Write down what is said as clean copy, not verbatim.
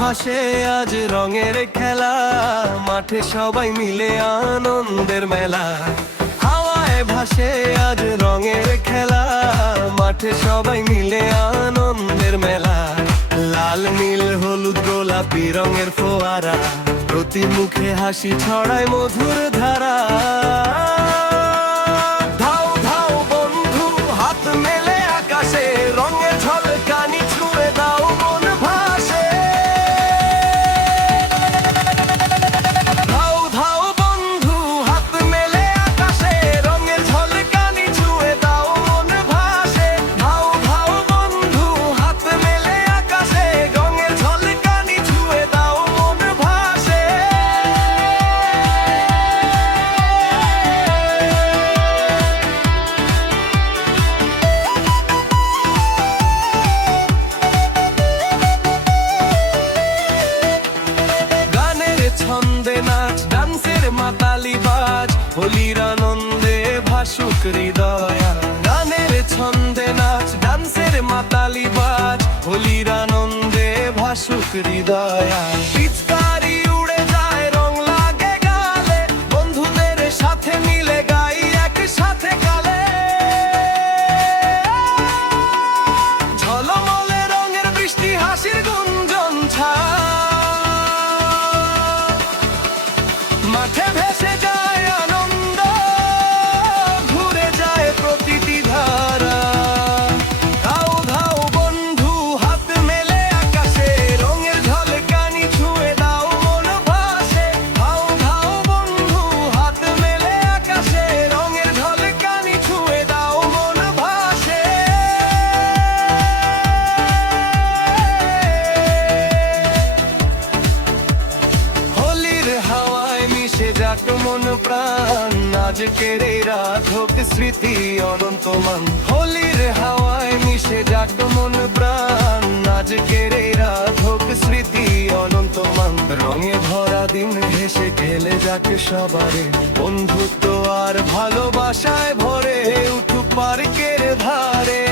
ভাসে আজ রঙের খেলা, মাঠে সবাই মিলে আনন্দের মেলা। হাওয়ায় ভাসে আজ রঙের খেলা, মাঠে সবাই মিলে আনন্দের মেলা। লাল নীল হলুদ গোলাপি রঙের ফোয়ারা, প্রতি মুখে হাসি ছড়ায় মধুর ধারা। ধাও ধাও বন্ধু হাত মেলে আকাশে, রঙের ঝলকানি ছুঁয়ে দাও মন ভাসে। ধাও ধাও বন্ধু হাত মেলে আকাশে, রঙের ঝলকানি ছুঁয়ে দাও মন ভাসে। ধাও ধাও বন্ধু হাত মেলে আকাশে, রঙের ঝলকানি ছুঁয়ে দাও মন ভাসে। ছন্দে নাচ ডান্সের মাতালি বাজ, হোলির আনন্দে ভাসুক হৃদয়। গানের ছন্দে নাচ ডান্সের মাতালি বাজ, হোলির আনন্দে ভাসুক হৃদয়। পিচকারি উড়ে যায় রং লাগে গালে, বন্ধুদের সাথে মিলে গাই একসাথে কালে। ঝলমলে রঙের বৃষ্টি হাসির গুঞ্জন ছায়, মাঠে ভেসে যায় আনন্দ, ঘুরে যায় প্রতিটি ধারা। ধাও ধাও বন্ধু হাত মেলে আকাশে, রঙের ঝলকানি ছুঁয়ে দাও মন ভাসে। ধাও ধাও বন্ধু হাত মেলে আকাশে, রঙের ঝলকানি ছুঁয়ে দাও মন ভাসে। হোলির হাওয়ায় মিশে যাক মন প্রাণ, আজকের এই রাত হোক স্মৃতি অনন্তমান। হোলির হাওয়ায় মিশে যাক মন প্রাণ, আজকের এই রাত হোক স্মৃতি অনন্তমান। রঙে ভরা দিন হেসে খেলে যাক সবারে, বন্ধুত্ব আর ভালোবাসায় ভরে উঠুক পার্কের ধারে।